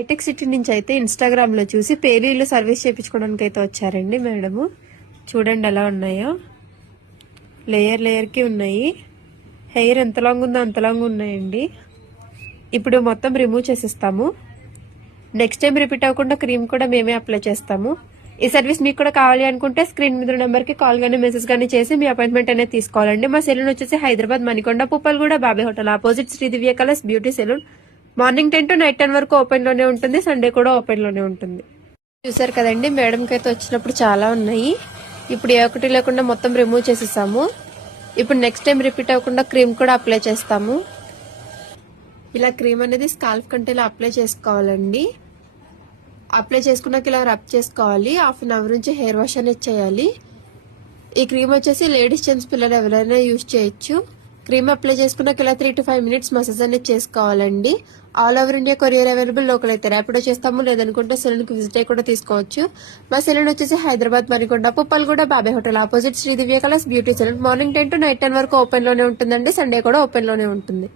Hitech city నుంచి అయితే Instagram లో చూసి పేరీలు సర్వీస్ చేయించుకోవడానికి అయితే వచ్చారండి మేడము. చూడండి ఎలా ఉన్నాయో, లేయర్ లేయర్ కి ఉన్నాయి. హెయిర్ ఎంత లాంగ్ ఉందో అంత లాంగ్ ఉన్నాయండి. ఇప్పుడు మొత్తం రిమూవ్ చేసిస్తాము. నెక్స్ట్ టైం రిపీట్ అవ్వకుండా క్రీమ్ కూడా మేమే అప్లై చేస్తాము. ఈ సర్వీస్ మీకు కూడా కావాలి అనుకుంటే స్క్రీన్ మీద నెంబర్ కి కాల్ గానీ మెసేజ్ గానీ చేసి మీ అపాయింట్మెంట్ అనేది తీసుకోవాలండి. మా సెలూన్ వచ్చేసి Hyderabad Manikonda Puppalguda Babe hotel opposite Sri Divya colours beauty salon. Morning 10 to night 10 వరకు ఓపెన్ లోనే ఉంటుంది. సండే కూడా ఓపెన్ లోనే ఉంటుంది. చూసారు కదండి, మేడం కి అయితే వచ్చినప్పుడు చాలా ఉన్నాయి. ఇప్పుడు ఏ ఒకటి లేకుండా మొత్తం రిమూవ్ చేసేసాము. ఇప్పుడు నెక్స్ట్ టైం రిపీట్ అవ్వకుండా క్రీమ్ కూడా అప్లై చేస్తాము. ఇలా క్రీమ్ అనేది స్కాల్ఫ్ కంటే ఇలా అప్లై చేసుకోవాలండి. అప్లై చేసుకున్నాక ఇలా రబ్ చేసుకోవాలి. హాఫ్ అన్ అవర్ నుంచి హెయిర్ వాష్ అనేది చేయాలి. ఈ క్రీమ్ వచ్చేసి లేడీస్ జెంట్స్ పిల్లలు ఎవరైనా యూజ్ చేయొచ్చు. క్రీమ్ అప్లై చేసుకున్నాక ఇలా 3 to 5 minutes మసాజ్ అనేది చేసుకోవాలండి. All over India courier available. Local అయితే ర్యాపిడో చేస్తాము, లేదనుకుంటే సెలూన్ కి విజిట్ అయ్యి కూడా తీసుకోవచ్చు. మా సెలూన్ వచ్చేసి Hyderabad Manikonda Puppalguda Babe hotel opposite Sri Divya colours beauty salon. Morning 10 to night 10 వరకు ఓపెన్ లోనే ఉంటుందండి. సండే కూడా ఓపెన్ లోనే ఉంటుంది.